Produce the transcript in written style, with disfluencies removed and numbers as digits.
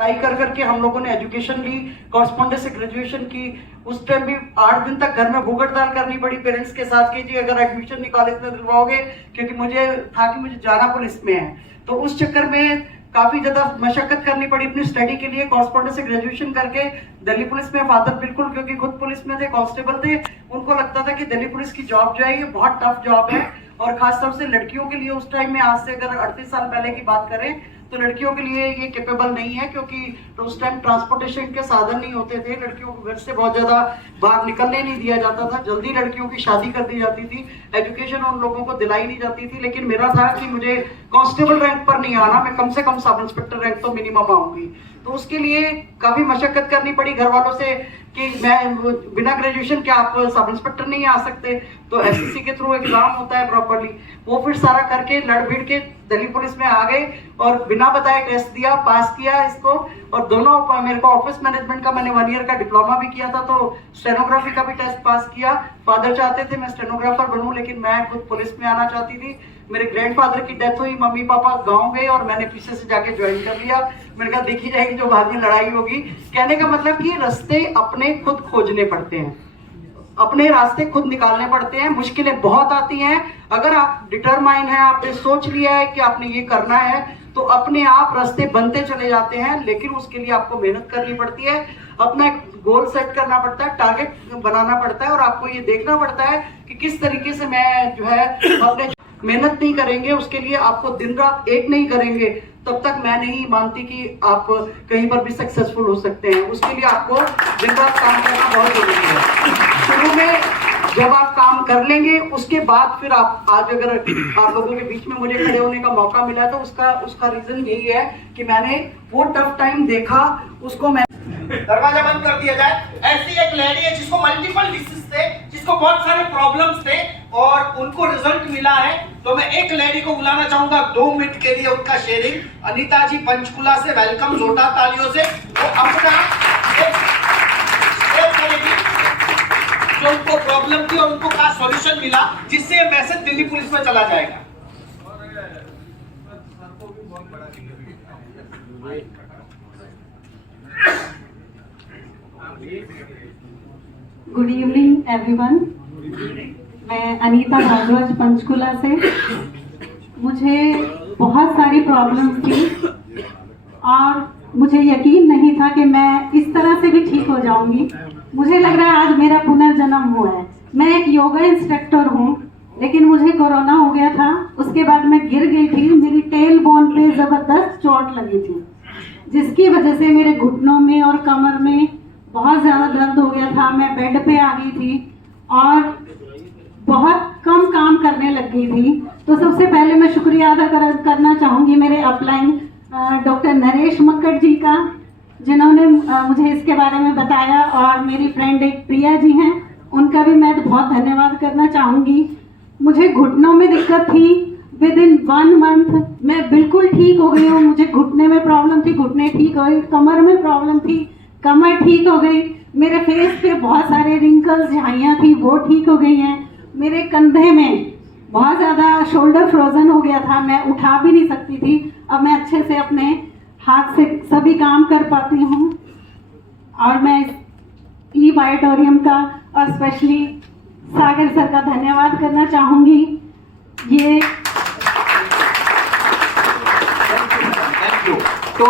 पढ़ाई कर करके हम लोगों ने एजुकेशन ली, कॉरेस्पॉन्डेंस से ग्रेजुएशन की। उस टाइम भी 8 दिन तक घर में भूख हड़ताल करनी पड़ी पेरेंट्स के साथ कि जी अगर एडमिशन नहीं कॉलेज में दिलवाओगे, क्योंकि मुझे था कि मुझे जाना पुलिस में है। तो उस चक्कर में काफी ज्यादा मशक्कत करनी पड़ी अपनी स्टडी के लिए। कॉरेस्पॉन्डेंस से ग्रेजुएशन करके दिल्ली पुलिस में फादर बिल्कुल, क्योंकि खुद पुलिस में थे, कांस्टेबल थे, उनको लगता था कि दिल्ली पुलिस की जॉब जो है ये बहुत टफ जॉब है, और खासतौर से लड़कियों के लिए उस टाइम में, आज से अगर 38 साल पहले की बात करें तो लड़कियों के लिए ये कैपेबल नहीं है, क्योंकि तो उस टाइम ट्रांसपोर्टेशन के साधन नहीं होते थे, लड़कियों को घर से बहुत ज्यादा बाहर निकलने नहीं दिया जाता था, जल्दी लड़कियों की शादी कर दी जाती थी, एजुकेशन उन लोगों को दिलाई नहीं जाती थी। लेकिन मेरा था कि मुझे कांस्टेबल रैंक पर नहीं आना, मैं कम से कम सब इंस्पेक्टर रैंक तो मिनिमम आऊंगी। तो उसके लिए काफी मशक्कत करनी पड़ी घर वालों से कि मैं बिना ग्रेजुएशन के आप सब इंस्पेक्टर नहीं आ सकते, तो एसएससी के थ्रू एग्जाम होता है प्रॉपर्ली, वो फिर सारा करके लड़ भिड़ के दिल्ली पुलिस में आ गए और बिना बताए टेस्ट दिया, पास किया इसको। और दोनों, मेरे को ऑफिस मैनेजमेंट का मैंने 1 ईयर का डिप्लोमा भी किया था, तो स्टेनोग्राफी का भी टेस्ट पास किया। फादर चाहते थे मैं स्टेनोग्राफर बनूं, लेकिन मैं खुद पुलिस में आना चाहती थी। मेरे ग्रैंडफादर की डेथ हुई, मम्मी पापा गांव गए और मैंने पीछे से जाके ज्वाइन कर लिया। मैंने कहा देखी जाएगी जो बाद में लड़ाई होगी। कहने का मतलब कि रास्ते अपने खुद खोजने पड़ते हैं, अपने रास्ते खुद निकालने पड़ते हैं। मुश्किलें बहुत आती हैं, अगर आप डिटरमाइन है, आपने सोच लिया है कि आपने ये करना है, तो अपने आप रास्ते बनते चले जाते हैं। लेकिन उसके लिए आपको मेहनत करनी पड़ती है, अपना एक गोल सेट करना पड़ता है, टारगेट बनाना पड़ता है, और आपको ये देखना पड़ता है कि किस तरीके से मैं जो है अपने मेहनत नहीं करेंगे, उसके लिए आपको दिन रात एक नहीं करेंगे, तब तक मैं नहीं मानती कि आप कहीं पर भी सक्सेसफुल हो सकते हैं। उसके लिए आपको दिन रात काम करना बहुत जरूरी है। शुरू में जब आप काम कर लेंगे, उसके बाद फिर आप, आज अगर आप लोगों के बीच में मुझे खड़े होने का मौका मिला, तो उसका रीजन यही है कि मैंने वो टफ टाइम देखा, उसको मैं दरवाजा बंद कर दिया जाए। ऐसी एक लेडी है जिसको मल्टीपल डिसीज थे, जिसको बहुत सारे प्रॉब्लम्स थे और उनको रिजल्ट मिला है। तो मैं एक लेडी को बुलाना चाहूंगा 2 मिनट के लिए, उनका शेयरिंग। अनीता जी पंचकुला से, वेलकम, जोरदार तालियों से। वो अपना करेगी जो उनको प्रॉब्लम थी और उनको क्या सॉल्यूशन मिला, जिससे ये मैसेज दिल्ली पुलिस में चला जाएगा। Good evening everyone. मैं अनीता भारद्वाज पंचकुला से। मुझे बहुत सारी प्रॉब्लम्स थी और मुझे यकीन नहीं था कि मैं इस तरह से भी ठीक हो जाऊंगी। मुझे लग रहा है आज मेरा पुनर्जन्म हुआ है। मैं एक योगा इंस्ट्रक्टर हूँ, लेकिन मुझे कोरोना हो गया था। उसके बाद मैं गिर गई थी, मेरी टेल बोन पे जबरदस्त चोट लगी थी, जिसकी वजह से मेरे घुटनों में और कमर में बहुत ज़्यादा दर्द हो गया था। मैं बेड पे आ गई थी और बहुत कम काम करने लग गई थी। तो सबसे पहले मैं शुक्रिया अदा करना चाहूँगी मेरे अपलाइन डॉक्टर नरेश मक्कड़ जी का, जिन्होंने मुझे इसके बारे में बताया, और मेरी फ्रेंड एक प्रिया जी हैं, उनका भी मैं बहुत धन्यवाद करना चाहूँगी। मुझे घुटनों में दिक्कत थी, विद इन 1 मंथ मैं बिल्कुल ठीक हो गई हूँ। मुझे घुटने में प्रॉब्लम थी, घुटने ठीक हो गए। कमर में प्रॉब्लम थी, कमर ठीक हो गई। मेरे फेस पे बहुत सारे रिंकल्स, झाइयाँ थी, वो ठीक हो गई हैं। मेरे कंधे में बहुत ज़्यादा शोल्डर फ्रोजन हो गया था, मैं उठा भी नहीं सकती थी। अब मैं अच्छे से अपने हाथ से सभी काम कर पाती हूँ। और मैं ई बायोटोरियम का और स्पेशली सागर सर का धन्यवाद करना चाहूँगी। ये थैंक यू। तो